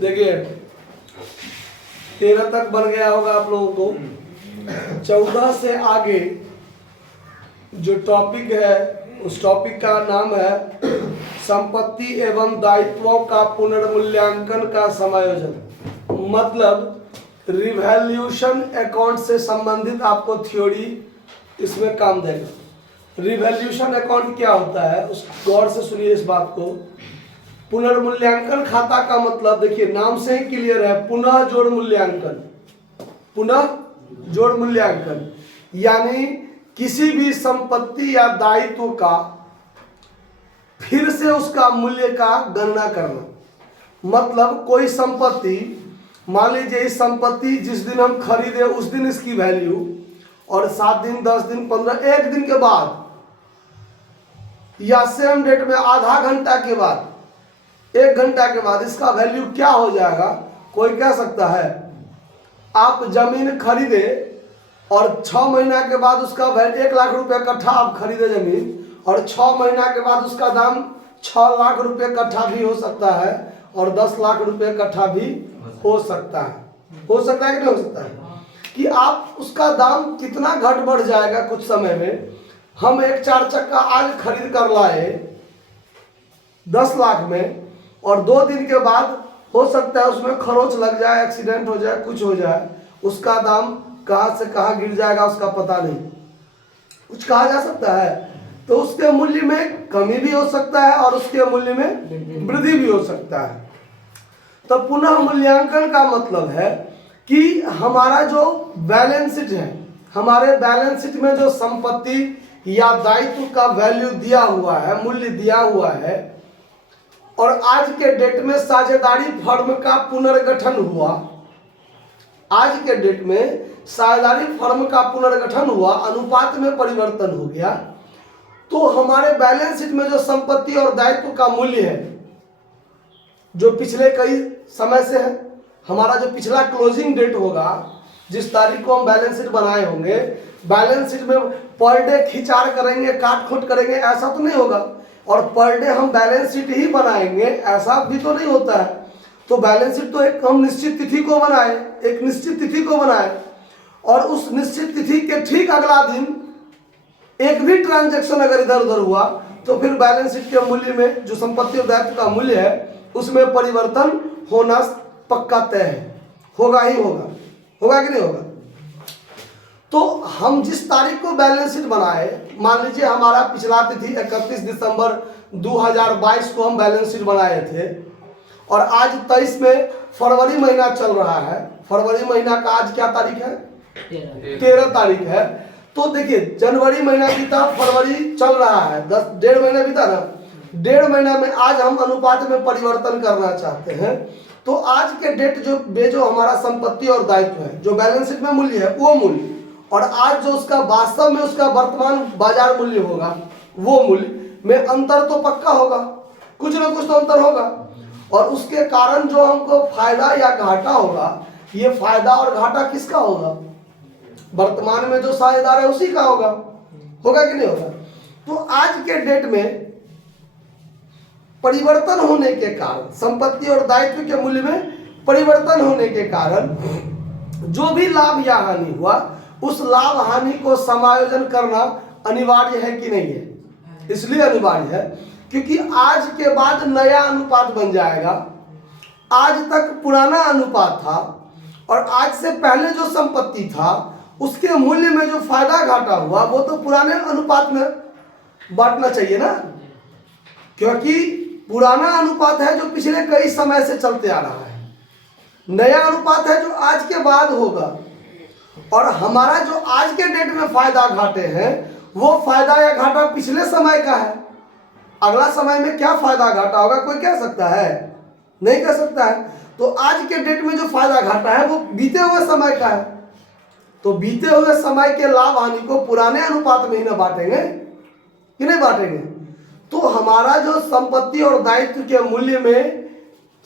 देखिए 13 तक बन गया होगा आप लोगों को। 14 से आगे जो टॉपिक है उस टॉपिक का नाम है संपत्ति एवं दायित्वों का पुनर्मूल्यांकन का समायोजन। मतलब रिवैल्यूशन अकाउंट से संबंधित आपको थ्योरी इसमें काम देगा। रिवैल्यूशन अकाउंट क्या होता है उस गौर से सुनिए इस बात को। पुनर्मूल्यांकन खाता का मतलब देखिए नाम से ही क्लियर है, पुनः जोड़ मूल्यांकन। पुनः जोड़ मूल्यांकन यानी किसी भी संपत्ति या दायित्व का फिर से उसका मूल्य का गणना करना। मतलब कोई संपत्ति, मान लीजिए इस संपत्ति जिस दिन हम खरीदे उस दिन इसकी वैल्यू, और 7 दिन 10 दिन 15 1 दिन के बाद या सेम डेट में आधा घंटा के बाद 1 घंटा के बाद इसका वैल्यू क्या हो जाएगा कोई कह सकता है। आप जमीन खरीदे और 6 महीना के बाद उसका वैल्यू 1 लाख रुपए कट्ठा आप खरीदे जमीन, और 6 महीना के बाद उसका दाम 6 लाख रुपए कट्ठा भी हो सकता है और 10 लाख रुपए कट्ठा भी हो सकता है। हो सकता है कि नहीं हो सकता है कि आप उसका दाम कितना घट बढ़ जाएगा कुछ समय में। हम एक 4 चक्का आज खरीद कर लाए 10 लाख में, और 2 दिन के बाद हो सकता है उसमें खरोच लग जाए, एक्सीडेंट हो जाए, कुछ हो जाए, उसका दाम कहाँ से कहाँ गिर जाएगा उसका पता नहीं, कुछ कहा जा सकता है। तो उसके मूल्य में कमी भी हो सकता है और उसके मूल्य में वृद्धि भी हो सकता है। तो पुनः मूल्यांकन का मतलब है कि हमारा जो बैलेंस शीट है, हमारे बैलेंस शीट में जो संपत्ति या दायित्व का वैल्यू दिया हुआ है, मूल्य दिया हुआ है, और आज के डेट में साझेदारी फर्म का पुनर्गठन हुआ, आज के डेट में साझेदारी फर्म का पुनर्गठन हुआ, अनुपात में परिवर्तन हो गया, तो हमारे बैलेंस शीट में जो संपत्ति और दायित्व का मूल्य है जो पिछले कई समय से है, हमारा जो पिछला क्लोजिंग डेट होगा जिस तारीख को हम बैलेंस शीट बनाए होंगे, बैलेंस शीट में पर डे खिंचार करेंगे, काट खोट करेंगे, ऐसा तो नहीं होगा। और पर डे हम बैलेंस शीट ही बनाएंगे ऐसा भी तो नहीं होता है। तो बैलेंस शीट तो एक हम निश्चित तिथि को बनाए, एक निश्चित तिथि को बनाए, और उस निश्चित तिथि के ठीक अगला दिन एक भी ट्रांजैक्शन अगर इधर उधर हुआ तो फिर बैलेंस शीट के मूल्य में जो संपत्ति और दायित्व का मूल्य है उसमें परिवर्तन होना पक्का तय है, होगा ही होगा, होगा कि नहीं होगा। तो हम जिस तारीख को बैलेंस शीट बनाए, मान लीजिए हमारा पिछला तिथि 31 दिसंबर 2022 को हम बैलेंस शीट बनाए थे, और आज 23 में फरवरी महीना चल रहा है। फरवरी महीना का आज क्या तारीख है? 13 तारीख है। तो देखिए जनवरी महीना बीता, फरवरी चल रहा है, 1.5 महीना बीता ना, 1.5 महीना में आज हम अनुपात में परिवर्तन करना चाहते हैं। तो आज के डेट जो हमारा संपत्ति और दायित्व है, जो बैलेंस शीट में मूल्य है वो मूल्य, और आज जो उसका वास्तव में उसका वर्तमान बाजार मूल्य होगा वो मूल्य में अंतर तो पक्का होगा, कुछ ना कुछ तो अंतर होगा। और उसके कारण जो हमको फायदा या घाटा होगा, ये फायदा और घाटा किसका होगा? वर्तमान में जो साझेदार है उसी का होगा, होगा कि नहीं होगा। तो आज के डेट में परिवर्तन होने के कारण, संपत्ति और दायित्व के मूल्य में परिवर्तन होने के कारण जो भी लाभ या हानि हुआ उस लाभ हानि को समायोजन करना अनिवार्य है कि नहीं है? इसलिए अनिवार्य है क्योंकि आज के बाद नया अनुपात बन जाएगा। आज तक पुराना अनुपात था और आज से पहले जो संपत्ति था उसके मूल्य में जो फायदा घाटा हुआ वो तो पुराने अनुपात में बांटना चाहिए ना, क्योंकि पुराना अनुपात है जो पिछले कई समय से चलते आ रहा है, नया अनुपात है जो आज के बाद होगा। और हमारा जो आज के डेट में फायदा घाटे हैं वो फायदा या घाटा पिछले समय का है। अगला समय में क्या फायदा घाटा होगा कोई कह सकता है? नहीं कह सकता है। तो आज के डेट में जो फायदा घाटा है वो बीते हुए समय का है। तो बीते हुए समय के लाभ हानि को पुराने अनुपात में ही ना बांटेंगे कि नहीं बांटेंगे। तो हमारा जो संपत्ति और दायित्व के मूल्य में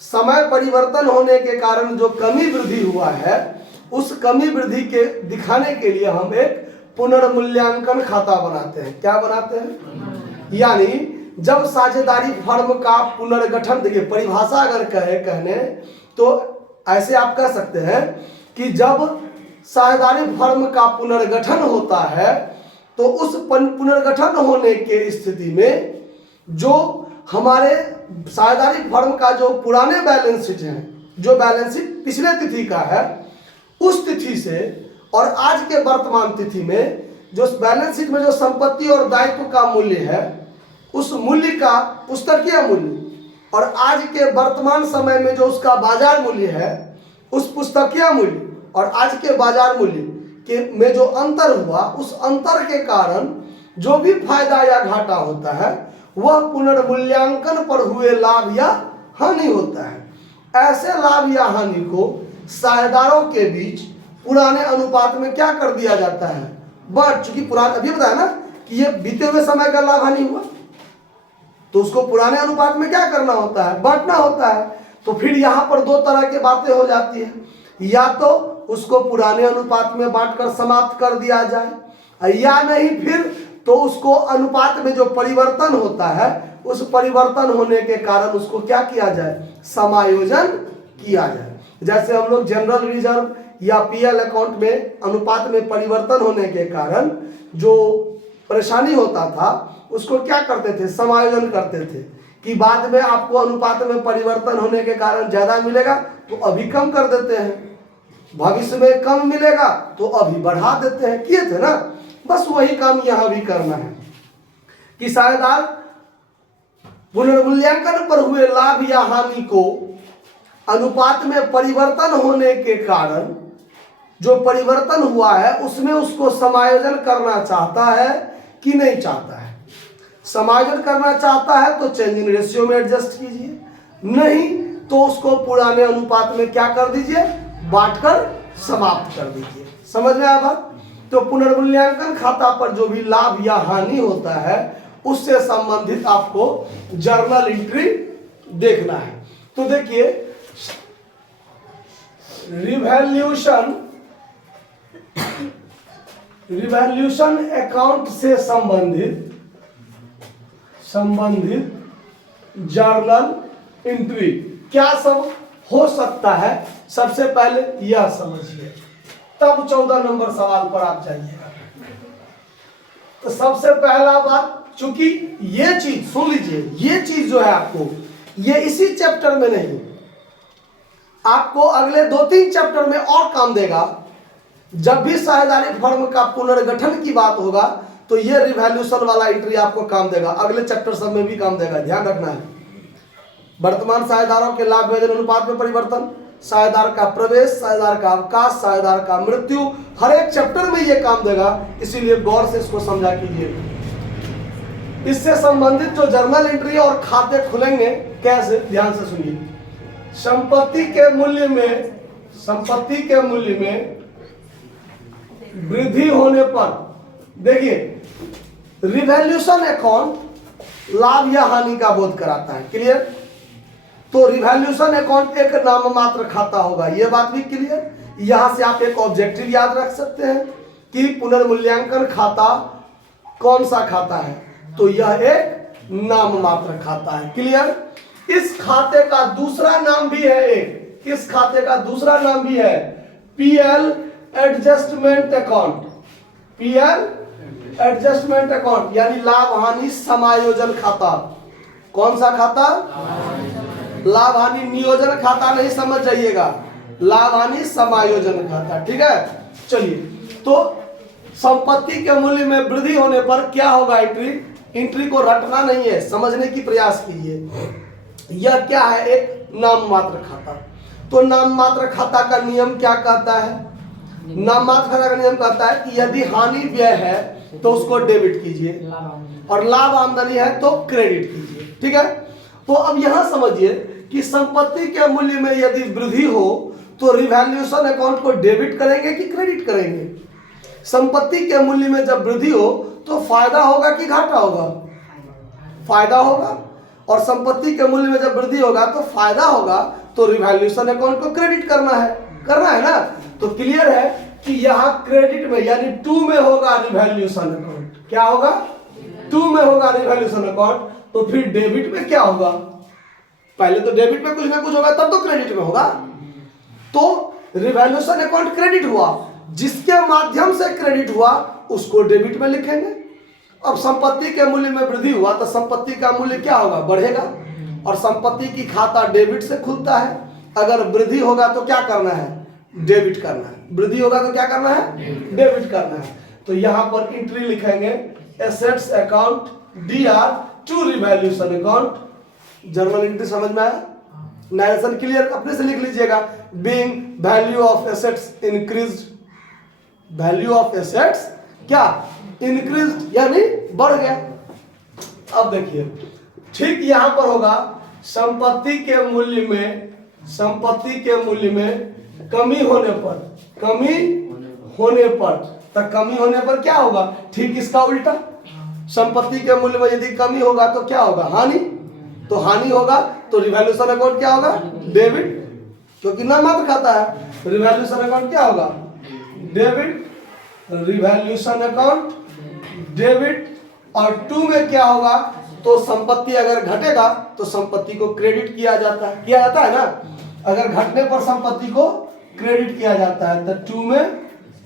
समय परिवर्तन होने के कारण जो कमी वृद्धि हुआ है उस कमी वृद्धि के दिखाने के लिए हम एक पुनर्मूल्यांकन खाता बनाते हैं। क्या बनाते हैं? यानी जब साझेदारी फर्म का पुनर्गठन, देखिए परिभाषा अगर कहने तो ऐसे आप कह सकते हैं कि जब साझेदारी फर्म का पुनर्गठन होता है तो उस पुनर्गठन होने के स्थिति में जो हमारे साझेदारी फर्म का जो पुराने बैलेंस शीट है, जो बैलेंस शीट पिछले तिथि का है, उस तिथि से और आज के वर्तमान तिथि में जो बैलेंस शीट में जो संपत्ति और दायित्व का मूल्य है, उस मूल्य का पुस्तकीय मूल्य और आज के वर्तमान समय में जो उसका बाजार मूल्य है, उस पुस्तकीय मूल्य और आज के बाजार मूल्य के में जो अंतर हुआ, उस अंतर के कारण जो भी फायदा या घाटा होता है वह पुनर्मूल्यांकन पर हुए लाभ या हानि होता है। ऐसे लाभ या हानि को साझेदारों के बीच पुराने अनुपात में क्या कर दिया जाता है, बट चूंकि पुराने अभी बताया ना कि ये बीते हुए समय का लाभ हानि हुआ, तो उसको पुराने अनुपात में क्या करना होता है, बांटना होता है। तो फिर यहाँ पर दो तरह की बातें हो जाती है, या तो उसको पुराने अनुपात में बांटकर समाप्त कर दिया जाए, या नहीं फिर तो उसको अनुपात में जो परिवर्तन होता है उस परिवर्तन होने के कारण उसको क्या किया जाए, समायोजन किया जाए। जैसे हम लोग जनरल रिजर्व या पीएल अकाउंट में अनुपात में परिवर्तन होने के कारण जो परेशानी होता था उसको क्या करते थे, समायोजन करते थे कि बाद में आपको अनुपात में परिवर्तन होने के कारण ज्यादा मिलेगा तो अभी कम कर देते हैं, भविष्य में कम मिलेगा तो अभी बढ़ा देते हैं, किए थे ना। बस वही काम यहां भी करना है कि साझेदार पुनर्मूल्यांकन पर हुए लाभ या हानि को अनुपात में परिवर्तन होने के कारण जो परिवर्तन हुआ है उसमें उसको समायोजन करना चाहता है कि नहीं चाहता है। समायोजन करना चाहता है तो चेंज इन रेशियो में एडजस्ट कीजिए, नहीं तो उसको पुराने अनुपात में क्या कर दीजिए, बांटकर समाप्त कर दीजिए। समझ में आया बात। तो पुनर्मूल्यांकन खाता पर जो भी लाभ या हानि होता है उससे संबंधित आपको जर्नल एंट्री देखना है। तो देखिए रिवैल्यूएशन अकाउंट से संबंधित जर्नल एंट्री क्या सब हो सकता है, सबसे पहले यह समझिए, तब 14 नंबर सवाल पर आप जाइएगा। तो सबसे पहला बात, चूंकि ये चीज सुन लीजिए, ये चीज जो है आपको ये इसी चैप्टर में नहीं, आपको अगले 2-3 चैप्टर में और काम देगा। जब भी साझेदारी फर्म का पुनर्गठन की बात होगा तो ये रिवैल्यूएशन वाला एंट्री आपको काम देगा, अगले चैप्टर सब में भी काम देगा, ध्यान रखना है। वर्तमान साझेदारों के लाभ विभाजन अनुपात में परिवर्तन, साझेदार का प्रवेश, साझेदार का अवकाश, साझेदार का मृत्यु, हर एक चैप्टर में ये काम देगा, इसीलिए गौर से इसको समझा कीजिए। इससे संबंधित जो जर्नल एंट्री और खाते खुलेंगे कैसे, ध्यान से सुनिए। संपत्ति के मूल्य में वृद्धि होने पर, देखिए रिवैल्यूएशन अकाउंट लाभ या हानि का बोध कराता है, क्लियर। तो रिवैल्यूएशन अकाउंट एक नाममात्र खाता होगा, यह बात भी क्लियर। यहां से आप एक ऑब्जेक्टिव याद रख सकते हैं कि पुनर्मूल्यांकन खाता कौन सा खाता है, तो यह एक नाममात्र खाता है, क्लियर। इस खाते का दूसरा नाम भी है इस खाते का दूसरा नाम भी है PL adjustment account, PL adjustment account यानी लाभ हानि समायोजन खाता। कौन सा खाता, लाभ हानि नियोजन खाता नहीं समझ जाइएगा, लाभ हानि समायोजन खाता, ठीक है। चलिए, तो संपत्ति के मूल्य में वृद्धि होने पर क्या होगा एंट्री को रटना नहीं है, समझने की प्रयास कीजिए। यह क्या है, एक नाममात्र खाता। तो नाममात्र खाता का नियम क्या कहता है, नाममात्र खाता का नियम कहता है कि यदि हानि व्यय है तो उसको डेबिट कीजिए और लाभ आमदनी है तो क्रेडिट कीजिए, ठीक है। तो अब यहां समझिए कि संपत्ति के मूल्य में यदि वृद्धि हो तो रिवैल्यूएशन अकाउंट को डेबिट करेंगे कि क्रेडिट करेंगे। संपत्ति के मूल्य में जब वृद्धि हो तो फायदा होगा कि घाटा होगा, फायदा होगा। और संपत्ति के मूल्य में जब वृद्धि होगा तो फायदा होगा, तो रिवैल्यूएशन अकाउंट को क्रेडिट करना है ना। तो क्लियर है कि यहाँ क्रेडिट में यानी 2 में होगा रिवैल्यूएशन अकाउंट, क्या होगा 2 में होगा रिवैल्यूएशन अकाउंट। तो फिर डेबिट में क्या होगा, पहले तो डेबिट में कुछ ना कुछ होगा तब तो क्रेडिट में होगा। तो रिवैल्यूएशन अकाउंट क्रेडिट हुआ, जिसके माध्यम से क्रेडिट हुआ उसको डेबिट में लिखेंगे। अब संपत्ति के मूल्य में वृद्धि हुआ तो संपत्ति का मूल्य क्या होगा, बढ़ेगा, और संपत्ति की खाता डेबिट से खुलता है। अगर वृद्धि होगा तो क्या करना है, डेबिट करना है। वृद्धि होगा तो क्या करना है, डेबिट करना है। तो यहाँ पर एंट्री लिखेंगे assets account DR to revaluation account. Journal entry समझ में आया, नरेशन क्लियर अपने से लिख लीजिएगा। Being value of assets increased, value of assets क्या इंक्रीज्ड यानी बढ़ गया। अब देखिए ठीक यहाँ पर होगा संपत्ति के मूल्य में, संपत्ति के मूल्य में कमी होने पर, कमी होने पर, तो कमी होने पर क्या होगा, ठीक इसका उल्टा। संपत्ति के मूल्य में यदि कमी होगा तो क्या होगा, हानि। तो हानि होगा तो रिवैल्यूएशन अकाउंट क्या होगा, डेबिट, क्योंकि ना मात्र खाता है। रिवैल्यूएशन अकाउंट क्या होगा, डेबिट, रिवैल्यूएशन अकाउंट डेबिट। और 2 में क्या होगा, तो संपत्ति अगर घटेगा तो संपत्ति को क्रेडिट किया जाता है, किया जाता है ना। अगर घटने पर संपत्ति को क्रेडिट किया जाता है तो 2 में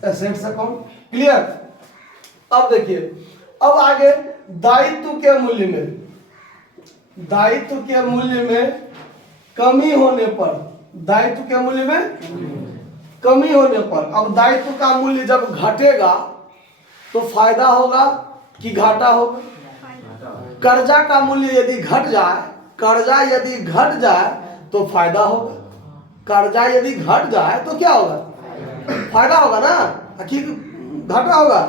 एसेट्स अकाउंट। क्लियर। अब देखिए अब आगे दायित्व के मूल्य में, दायित्व के मूल्य में कमी होने पर, दायित्व के मूल्य में कमी होने पर, अब दायित्व का मूल्य जब घटेगा तो फायदा होगा कि घाटा होगा। कर्जा का मूल्य यदि घट जाए, कर्जा यदि घट जाए तो फायदा होगा। कर्जा यदि घट जाए तो क्या होगा, फायदा होगा ना, कि घाटा होगा,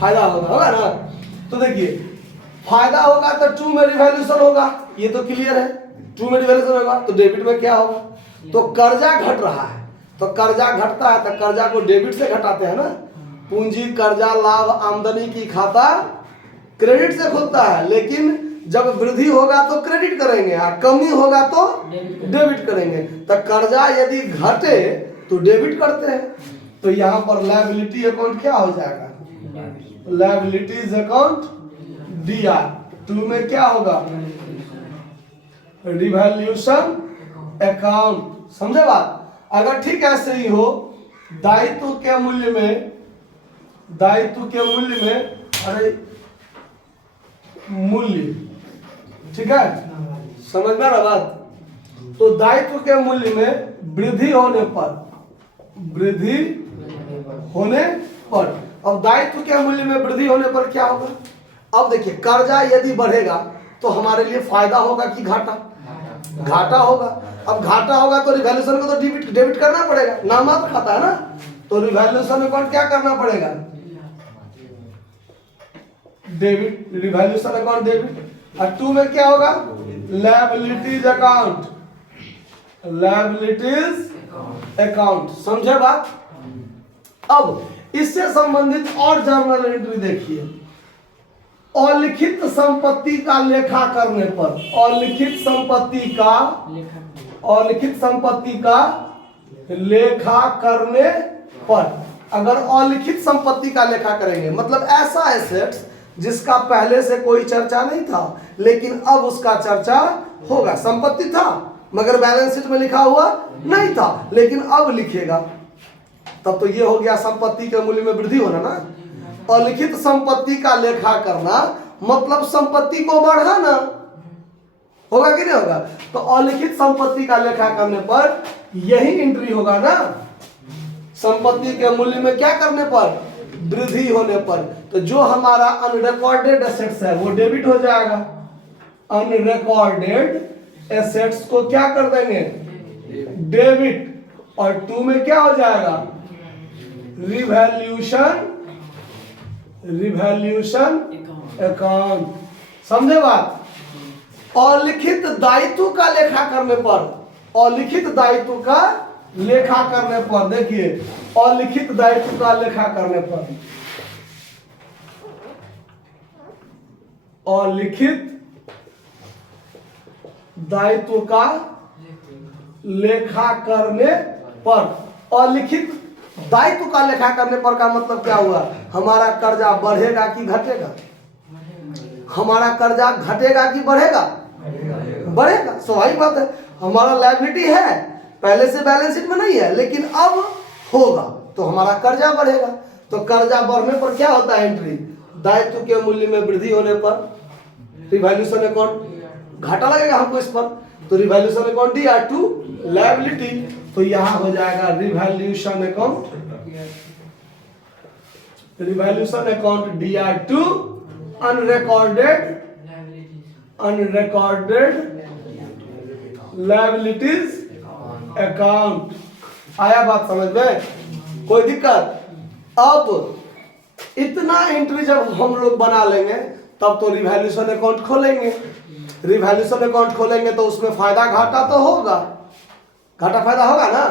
फायदा होगा ना। तो देखिए फायदा होगा तो 2 में रिवैल्यूएशन होगा, ये तो क्लियर है। 2 में रिवैल्यूएशन होगा तो डेबिट में क्या होगा, तो कर्जा घट रहा है, तो कर्जा घटता है तो कर्जा को डेबिट से घटाते हैं ना। पूंजी कर्जा लाभ आमदनी की खाता क्रेडिट से खुलता है, लेकिन जब वृद्धि होगा तो क्रेडिट करेंगे और कमी होगा तो डेबिट करेंगे। तो कर्जा यदि घटे तो डेबिट करते हैं। तो यहाँ पर लायबिलिटी अकाउंट क्या हो जाएगा, लायबिलिटीज अकाउंट DR। 2 में क्या होगा, रिवैल्यूएशन अकाउंट। समझे बात। अगर ठीक ऐसे ही हो दायित्व के मूल्य में, दायित्व के मूल्य में, अरे मूल्य, ठीक है समझ में आ बात। तो दायित्व के मूल्य में वृद्धि होने पर, वृद्धि होने पर, अब दायित्व के मूल्य में वृद्धि होने पर क्या होगा। अब देखिए कर्जा यदि बढ़ेगा तो हमारे लिए फायदा होगा कि घाटा, घाटा होगा। अब घाटा होगा तो रिवैल्यूएशन को तो डेबिट करना पड़ेगा, ना मात्र खाता है ना। तो रिवैल्यूएशन अकाउंट क्या करना पड़ेगा, डेबिट, रिवैल्यूएशन अकाउंट डेबिट। और 2 में क्या होगा, लायबिलिटीज अकाउंट, लायबिलिटीज अकाउंट। समझे बात। अब इससे संबंधित और जर्नल एंट्री देखिए। अलिखित संपत्ति का लेखा करने पर, अलिखित संपत्ति का, अलिखित संपत्ति का लेखा करने पर, अगर अलिखित संपत्ति का लेखा करेंगे मतलब ऐसा एसेट्स जिसका पहले से कोई चर्चा नहीं था लेकिन अब उसका चर्चा होगा। संपत्ति था मगर बैलेंस शीट में लिखा हुआ नहीं था लेकिन अब लिखेगा, तब तो ये हो गया संपत्ति के मूल्य में वृद्धि होना ना। अलिखित संपत्ति का लेखा करना मतलब संपत्ति को बढ़ाना, होगा कि नहीं होगा। तो अलिखित संपत्ति का लेखा करने पर यही एंट्री होगा ना, संपत्ति के मूल्य में क्या करने पर, वृद्धि होने पर। तो जो हमारा अनरिकॉर्डेड एसेट्स है वो डेबिट हो जाएगा। अनरिकॉर्डेड एसेट्स को क्या कर देंगे, डेबिट। और 2 में क्या हो जाएगा, रिवैल्यूएशन, रिवैल्यूएशन अकाउंट। समझे बात। अलिखित दायित्व का लेखा करने पर, अलिखित दायित्व का लेखा करने पर, देखिए अलिखित दायित्व का लेखा करने पर, अलिखित दायित्व का लेखा करने पर, अलिखित दायित्व का लेखा करने पर का मतलब क्या हुआ, हमारा कर्जा बढ़ेगा कि घटेगा, हमारा कर्जा घटेगा कि बढ़ेगा, बढ़ेगा, स्वाभाविक बात है। हमारा लायबिलिटी है, पहले से बैलेंस शीट में नहीं है, लेकिन अब होगा तो हमारा कर्जा बढ़ेगा। तो कर्जा बढ़ने पर क्या होता है एंट्री, दायित्व के मूल्य में वृद्धि होने पर रिवैल्यूएशन अकाउंट, घाटा लगेगा हमको इस पर, तो revaluation account D R to liability, तो यहां हो जाएगा revaluation account, revaluation account D R to unrecorded liabilities account. आया बात समझ में, कोई दिक्कत? अब इतना एंट्री जब हम लोग बना लेंगे तब तो रिवैल्यूएशन अकाउंट खोलेंगे। रिवैल्यूएशन अकाउंट खोलेंगे तो उसमें फायदा घाटा तो होगा, घाटा फायदा होगा ना।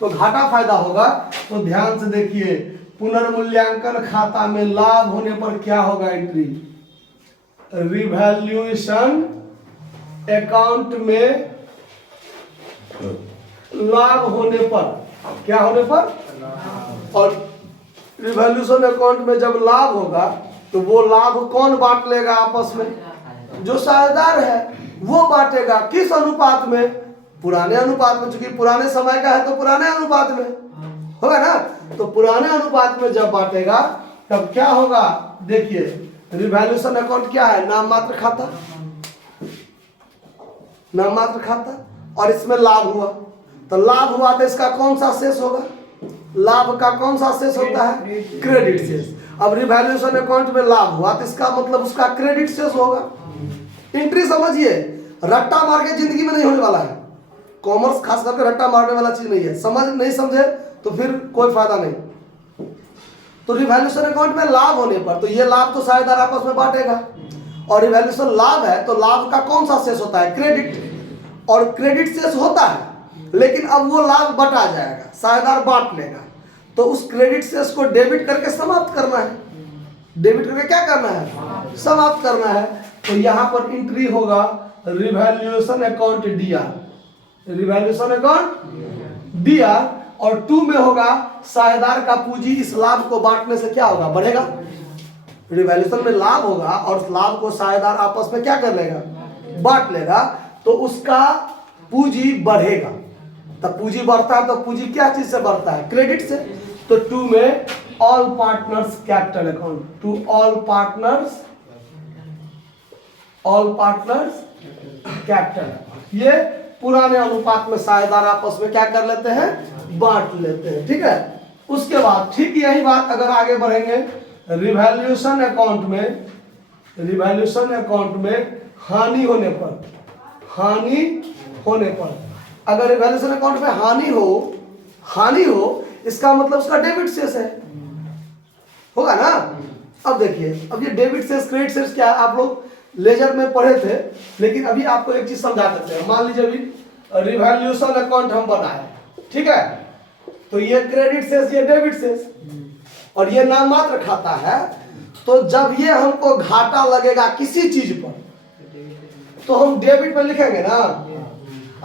तो घाटा फायदा होगा तो ध्यान से देखिए, पुनर्मूल्यांकन खाता में लाभ होने पर क्या होगा एंट्री, रिवैल्यूएशन अकाउंट में लाभ होने पर, क्या होने पर, और रिवैल्यूएशन अकाउंट में जब लाभ होगा तो वो लाभ कौन बांट लेगा आपस में, जो साझेदार है वो बांटेगा। किस अनुपात में, पुराने अनुपात में, चूंकि पुराने समय का है तो पुराने अनुपात में होगा ना। तो पुराने अनुपात में जब बांटेगा तब क्या होगा, देखिए रिवैल्यूएशन अकाउंट क्या है, नाम मात्र खाता, नाम मात्र खाता, और इसमें लाभ हुआ, तो लाभ हुआ तो इसका कौन सा शेष होगा, लाभ का कौन सा शेष होता है, क्रेडिट शेष। अब रिवैल्यूएशन अकाउंट में लाभ हुआ तो इसका मतलब उसका क्रेडिट शेष होगा। एंट्री समझिए, रट्टा मार के जिंदगी में नहीं होने वाला है, कॉमर्स खास करके रट्टा मारने वाला चीज नहीं है, समझ नहीं समझे तो फिर कोई फायदा नहीं। तो रिवैल्यूएशन अकाउंट में लाभ होने पर तो ये लाभ तो साझेदार आपस में बांटेगा, और रिवैल्यूएशन लाभ है तो लाभ का कौन सा शेष होता है, क्रेडिट, और क्रेडिट शेष होता है, लेकिन अब वो लाभ बटा जाएगा, साझेदार बांट लेगा, तो उस क्रेडिट शेष को डेबिट करके समाप्त करना है। डेबिट करके क्या करना है, समाप्त करना है। तो यहाँ पर एंट्री होगा revaluation account D are, revaluation account D are, और 2 में होगा साझेदार का पूंजी इस लाभ को बांटने से क्या होगा, बढ़ेगा। रिवैल्यूएशन में लाभ होगा और उस लाभ को साझेदार आपस में क्या कर लेगा, बांट लेगा, तो उसका पूंजी बढ़ेगा। तब पूंजी बढ़ता है तो पूंजी क्या चीज से बढ़ता है, क्रेडिट से। तो 2 में all partners capital account, to all partners capital, ये पुराने अनुपात में साझेदार आपस में क्या कर लेते हैं, बांट लेते हैं, ठीक है। उसके बाद ठीक यही बात अगर आगे बढ़ेंगे, रिवैल्यूएशन अकाउंट में हानि होने पर, अगर रिवैल्यूएशन अकाउंट में हानि हो इसका मतलब उसका डेबिट शेष है, होगा ना। अब देखिए, अब ये डेबिट शेष क्रेडिट शेष क्या है, आप लोग लेजर में पढ़े थे, लेकिन अभी आपको एक चीज समझा देते हैं। मान लीजिए अभी रिवैल्यूएशन अकाउंट हम बनाए, ठीक है, तो ये क्रेडिट शेष, ये डेबिट शेष, और ये नाम मात्र खाता है। तो जब ये हमको घाटा लगेगा किसी चीज पर तो हम डेबिट में लिखेंगे ना,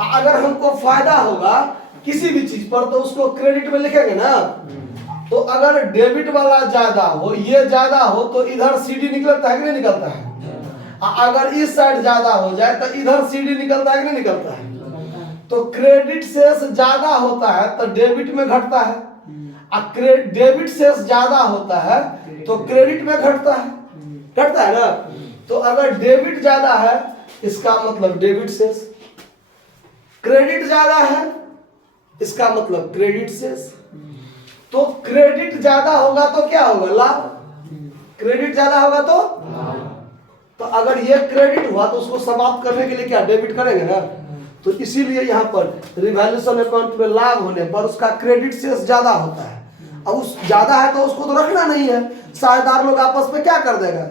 अगर हमको फायदा होगा किसी भी चीज पर तो उसको क्रेडिट में लिखेंगे ना। तो अगर डेबिट वाला ज्यादा हो, ये ज्यादा हो, तो इधर सीडी निकलता है कि नहीं निकलता है, अगर इस साइड ज्यादा हो जाए तो इधर सीडी निकलता है कि नहीं निकलता है। तो क्रेडिट शेष ज्यादा होता है तो डेबिट में घटता है, डेबिट शेष ज्यादा होता है तो क्रेडिट में घटता है ना। तो अगर डेबिट ज्यादा है इसका मतलब डेबिट शेष, क्रेडिट ज्यादा है इसका मतलब क्रेडिट शेष। तो क्रेडिट ज्यादा होगा तो क्या होगा, लाभ, क्रेडिट ज्यादा होगा तो अगर ये क्रेडिट हुआ तो उसको समाप्त करने के लिए क्या डेबिट करेंगे ना। तो इसीलिए यहाँ पर रिवैल्यूएशन अकाउंट में लाभ होने पर उसका क्रेडिट शेष ज्यादा होता है। अब उस ज्यादा है तो उसको तो रखना नहीं है, साझेदार लोग आपस में क्या कर देगा,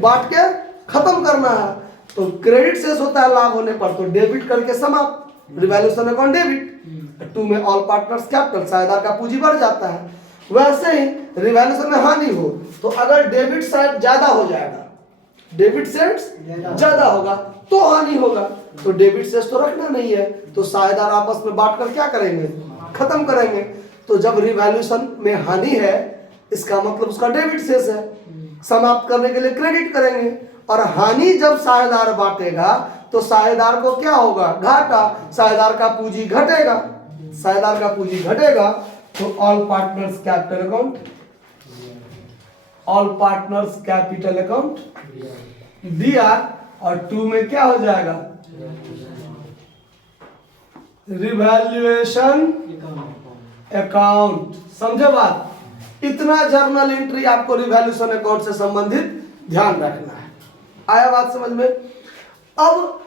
बांट के खत्म करना है। तो क्रेडिट शेष होता है लाभ होने पर, तो डेबिट करके समाप्त, रिवैल्यूएशन अकाउंट डेबिट। 2 में ऑल पार्टनर्स कैपिटल, साझेदार का पूंजी बढ़ जाता है। वैसे ही रिवैल्यूएशन में हानि हो तो अगर डेबिट साइड ज्यादा हो जाएगा, डेबिट शेष ज्यादा होगा तो हानि होगा, तो डेबिट शेष तो रखना नहीं है, तो साझेदार आपस में बांटकर क्या करेंगे, खत्म करेंगे। तो जब रिवैल्यूएशन में हानि है इसका मतलब उसका डेबिट शेष है, समाप्त करने के लिए क्रेडिट करेंगे, और हानि जब साझेदार बांटेगा तो साझेदार को क्या होगा, घाटा, साझेदार का पूंजी घटेगा, साझेदार का पूंजी घटेगा तो all partners capital account, all partners capital account दिया और 2 में क्या हो जाएगा, रिवैल्यूएशन अकाउंट। समझे बात, इतना जर्नल एंट्री आपको रिवैल्यूएशन अकाउंट से संबंधित ध्यान रखना है। आया बात समझ में। अब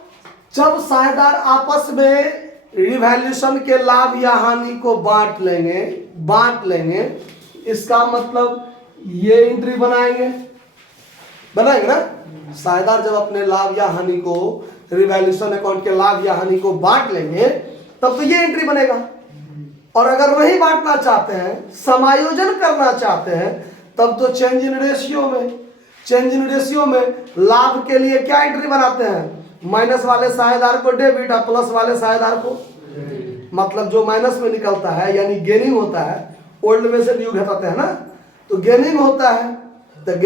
जब साझेदार आपस में रिवैल्यूएशन के लाभ या हानि को बांट लेंगे, इसका मतलब ये एंट्री बनाएंगे ना। साझेदार जब अपने लाभ या हानि को रिवैल्यूएशन अकाउंट के लाभ या हानि को बांट लेंगे तब तो ये एंट्री बनेगा। और अगर नहीं बांटना चाहते हैं, समायोजन करना चाहते हैं, तब तो चेंज इन रेशियो में लाभ के लिए क्या एंट्री बनाते हैं, माइनस वाले साझेदार को डेबिट और प्लस वाले साझेदार को, मतलब जो माइनस में निकलता है यानी गेनिंग होता है, ओल्ड में से न्यू घटाते हैं ना, तो गेनिंग होता है तो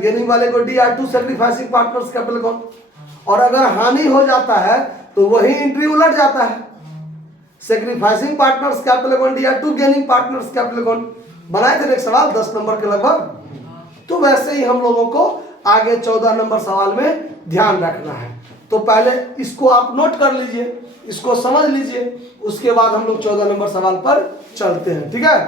गेनिंग वाले को DR2 sacrificing partners capital account, और अगर हानि हो जाता है तो वही एंट्री उलट जाता है, sacrificing partners capital account DR2 gaining partners capital account. बनाए थे एक सवाल 10 नंबर के लगभग, तो वैसे ही हम लोगों को आगे 14 नंबर सवाल में ध्यान रखना है। तो पहले इसको आप नोट कर लीजिए, इसको समझ लीजिए, उसके बाद हम लोग 14 नंबर सवाल पर चलते हैं, ठीक है।